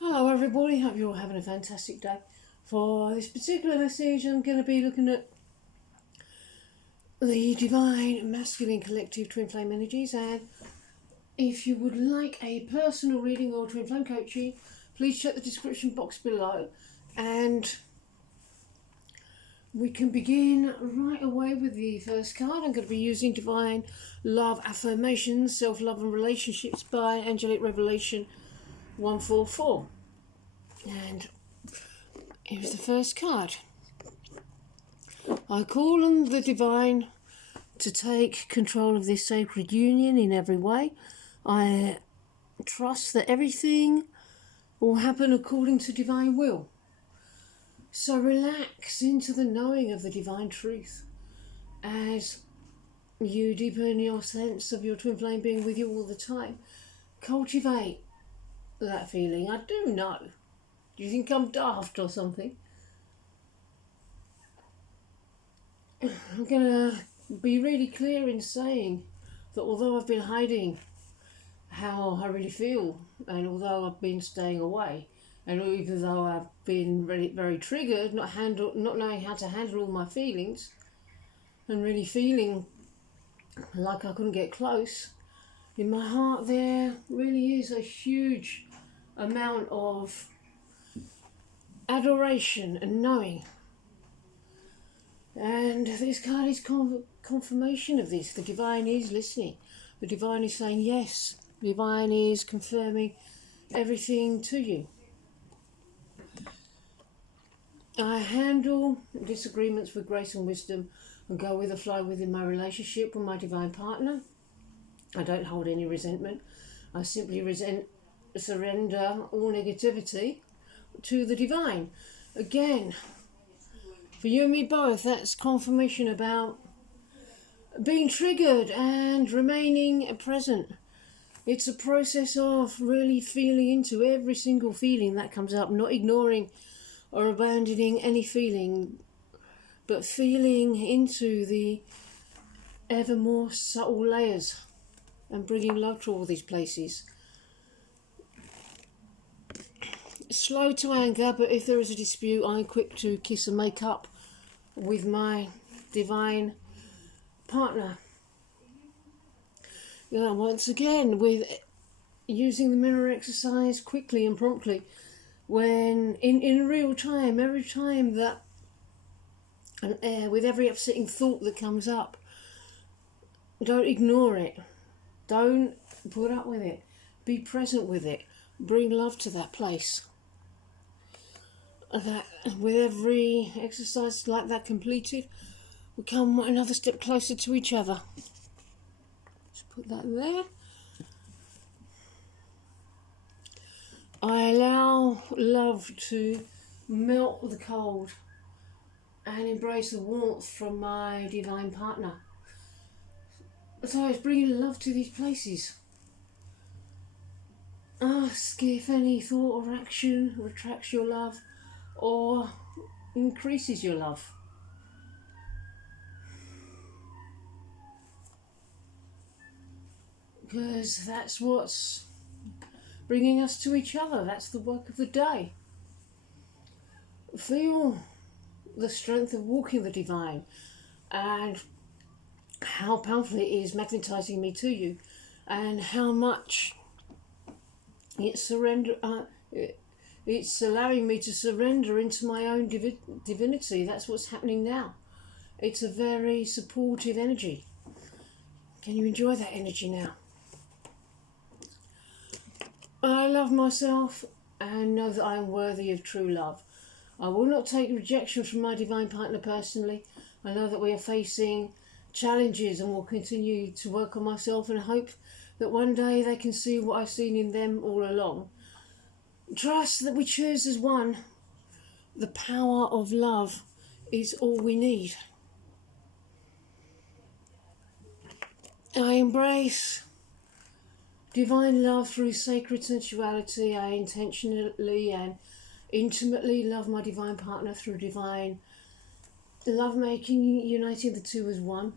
Hello everybody, hope you're all having a fantastic day. For this particular message I'm going to be looking at the Divine Masculine Collective Twin Flame Energies, and if you would like a personal reading or Twin Flame coaching, please check the description box below and we can begin right away with the first card. I'm going to be using Divine Love Affirmations, Self-Love and Relationships by Angelic Revelation 144. And here's the first card. I call on the Divine to take control of this sacred union in every way. I trust that everything will happen according to Divine will. So relax into the knowing of the Divine truth as you deepen your sense of your twin flame being with you all the time. Cultivate that feeling. I do know. Do you think I'm daft or something? I'm going to be really clear in saying that although I've been hiding how I really feel, and although I've been staying away, and even though I've been really very triggered, not knowing how to handle all my feelings, and really feeling like I couldn't get close, in my heart there really is a huge amount of adoration and knowing. And this card is confirmation of this. The Divine is listening. The Divine is saying yes. The Divine is confirming everything to you. I handle disagreements with grace and wisdom and go with the flow within my relationship with my Divine partner. I don't hold any resentment. I simply surrender all negativity to the Divine. Again, for you and me both, that's confirmation about being triggered and remaining present. It's a process of really feeling into every single feeling that comes up, not ignoring or abandoning any feeling, but feeling into the ever more subtle layers and bringing love to all these places. Slow to anger, but if there is a dispute, I'm quick to kiss and make up with my Divine partner. Once again, with using the mirror exercise quickly and promptly, when in real time, every time that, with every upsetting thought that comes up, don't ignore it. Don't put up with it. Be present with it. Bring love to that place. That with every exercise like that completed, we come another step closer to each other. Just put that there. I allow love to melt the cold and embrace the warmth from my Divine partner. So it's bringing love to these places. Ask if any thought or action retracts your love or increases your love. Because that's what's bringing us to each other. That's the work of the day. Feel the strength of walking the Divine and how powerful it is magnetizing me to you, and how much it's allowing me to surrender into my own divinity. That's what's happening now. It's a very supportive energy. Can you enjoy that energy now? I love myself and know that I am worthy of true love. I will not take rejection from my Divine partner personally. I know that we are facing challenges and will continue to work on myself and hope that one day they can see what I've seen in them all along. Trust that we choose as one. The power of love is all we need. I embrace Divine love through sacred sensuality. I intentionally and intimately love my Divine partner through divine lovemaking, uniting the two as one.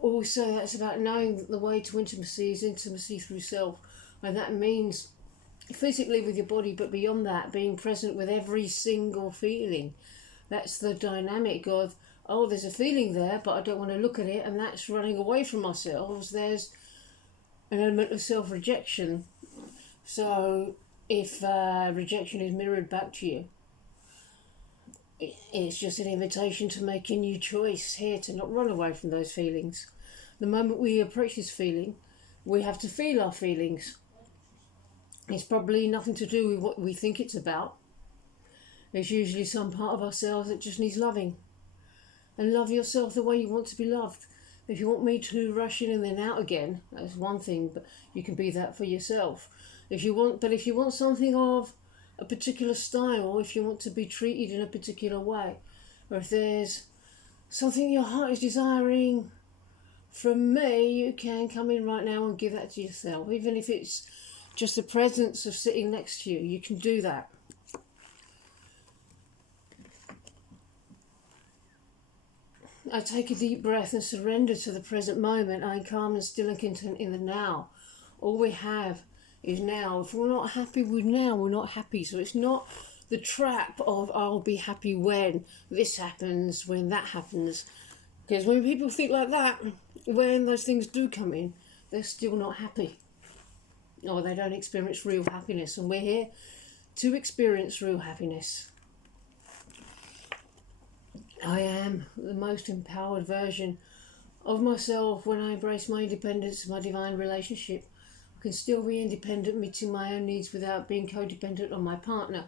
Also, that's about knowing that the way to intimacy is intimacy through self, and that means physically with your body, but beyond that, being present with every single feeling. That's the dynamic of, oh, there's a feeling there, but I don't want to look at it, and that's running away from ourselves. There's an element of self-rejection. So if rejection is mirrored back to you, it's just an invitation to make a new choice here, to not run away from those feelings. The moment we approach this feeling, we have to feel our feelings. It's probably nothing to do with what we think it's about. There's usually some part of ourselves that just needs loving. And love yourself the way you want to be loved. If you want me to rush in and then out again, that's one thing, but you can be that for yourself. If you want something of a particular style, if you want to be treated in a particular way, or if there's something your heart is desiring from me, you can come in right now and give that to yourself. Even if it's just the presence of sitting next to you, you can do that. I take a deep breath and surrender to the present moment. I am calm and still and content in the now. All we have is now. If we're not happy with now, we're not happy. So it's not the trap of I'll be happy when this happens, when that happens. Because when people think like that, when those things do come in, they're still not happy. Or they don't experience real happiness. And we're here to experience real happiness. I am the most empowered version of myself when I embrace my independence and my divine relationship. I can still be independent, meeting my own needs without being codependent on my partner,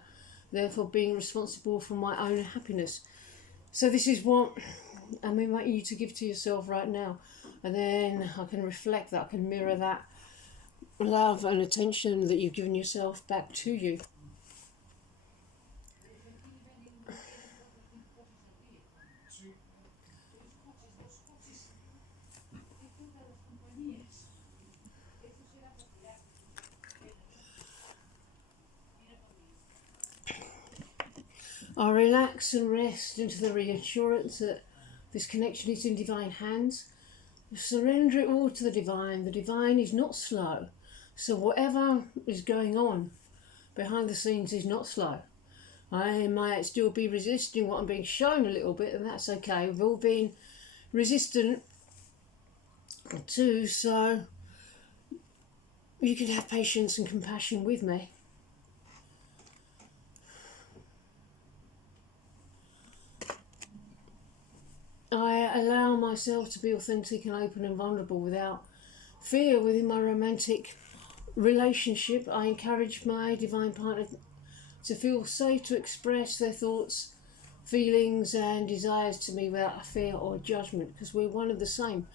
therefore being responsible for my own happiness. So this is what I'm inviting you to give to yourself right now. And then I can reflect that, I can mirror that love and attention that you've given yourself back to you. I relax and rest into the reassurance that this connection is in divine hands. Surrender it all to the divine. The divine is not slow. So whatever is going on behind the scenes is not slow. I might still be resisting what I'm being shown a little bit, and that's okay. We've all been resistant too, so you can have patience and compassion with me. I allow myself to be authentic and open and vulnerable without fear within my romantic relationship. I encourage my divine partner to feel safe to express their thoughts, feelings and desires to me without fear or judgment, because we're one and the same.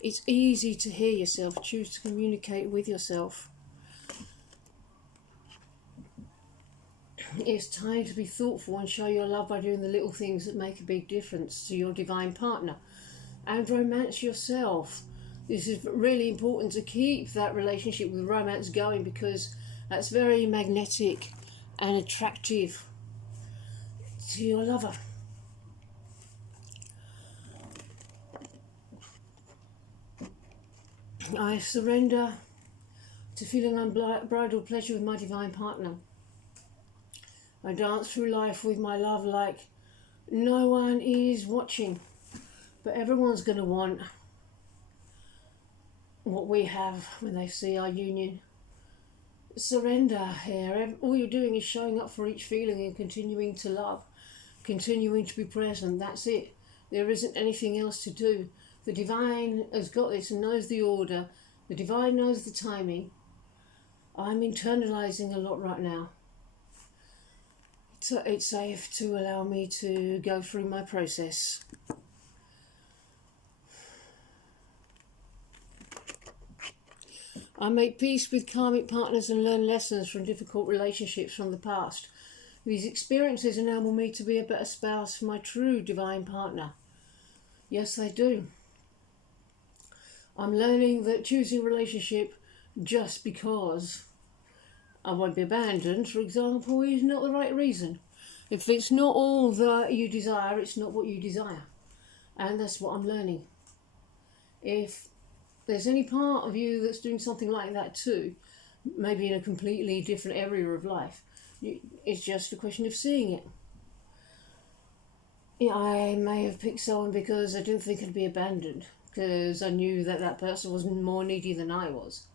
It's easy to hear yourself, choose to communicate with yourself. It's time to be thoughtful and show your love by doing the little things that make a big difference to your divine partner. And romance yourself. This is really important to keep that relationship with romance going, because that's very magnetic and attractive to your lover. I surrender to feeling unbridled pleasure with my divine partner. I dance through life with my love like no one is watching, but everyone's going to want what we have when they see our union. Surrender here. All you're doing is showing up for each feeling and continuing to love, continuing to be present. That's it. There isn't anything else to do. The divine has got this and knows the order. The divine knows the timing. I'm internalizing a lot right now. So it's safe to allow me to go through my process. I make peace with karmic partners and learn lessons from difficult relationships from the past. These experiences enable me to be a better spouse for my true divine partner. Yes, they do. I'm learning that choosing a relationship just because I won't be abandoned, for example, is not the right reason. If it's not all that you desire, it's not what you desire. And that's what I'm learning. If there's any part of you that's doing something like that too, maybe in a completely different area of life. It's just a question of seeing it. Yeah, I may have picked someone because I didn't think I'd be abandoned, because I knew that that person was more needy than I was.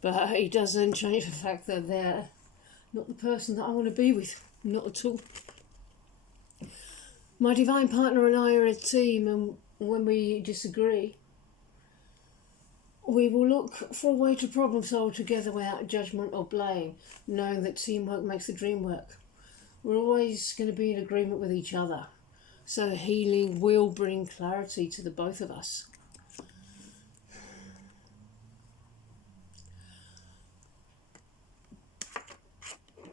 But it doesn't change the fact that they're not the person that I want to be with. Not at all. My divine partner and I are a team, and when we disagree, we will look for a way to problem solve together without judgment or blame, knowing that teamwork makes the dream work. We're always going to be in agreement with each other, so healing will bring clarity to the both of us.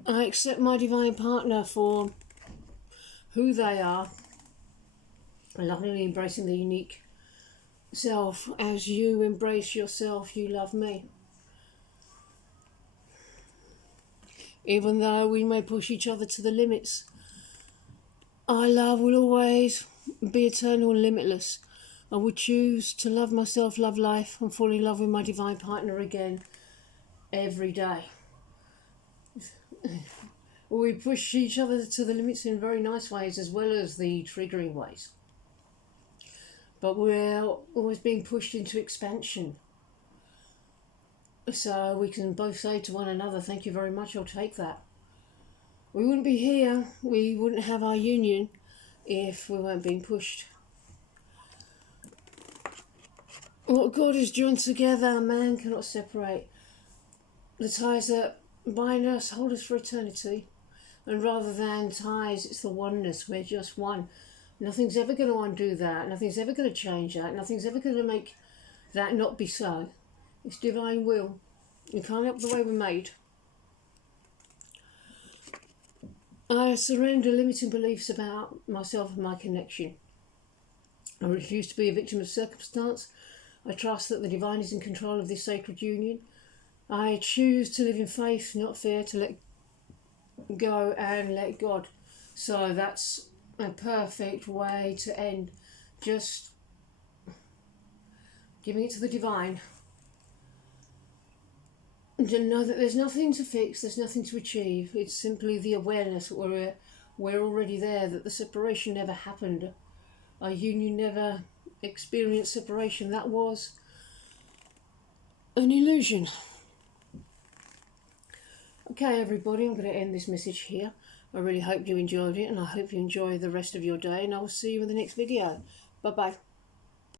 I accept my divine partner for who they are, lovingly embracing the unique self. As you embrace yourself, you love me. Even though we may push each other to the limits, our love will always be eternal and limitless. I would choose to love myself, love life, and fall in love with my divine partner again every day. We push each other to the limits in very nice ways as well as the triggering ways. But we're always being pushed into expansion. So we can both say to one another, thank you very much, I'll take that. We wouldn't be here, we wouldn't have our union if we weren't being pushed. What God has joined together, man cannot separate. The ties that bind us hold us for eternity. And rather than ties, it's the oneness. We're just one. Nothing's ever going to undo that. Nothing's ever going to change that. Nothing's ever going to make that not be so. It's divine will. You can't help the way we're made. I surrender limiting beliefs about myself and my connection. I refuse to be a victim of circumstance. I trust that the divine is in control of this sacred union. I choose to live in faith, not fear, to let go and let God. So that's a perfect way to end. Just giving it to the divine. And to know that there's nothing to fix, there's nothing to achieve. It's simply the awareness that we're already there, that the separation never happened. Our union never experienced separation. That was an illusion. Okay, everybody, I'm going to end this message here. I really hope you enjoyed it, and I hope you enjoy the rest of your day, and I will see you in the next video. Bye-bye.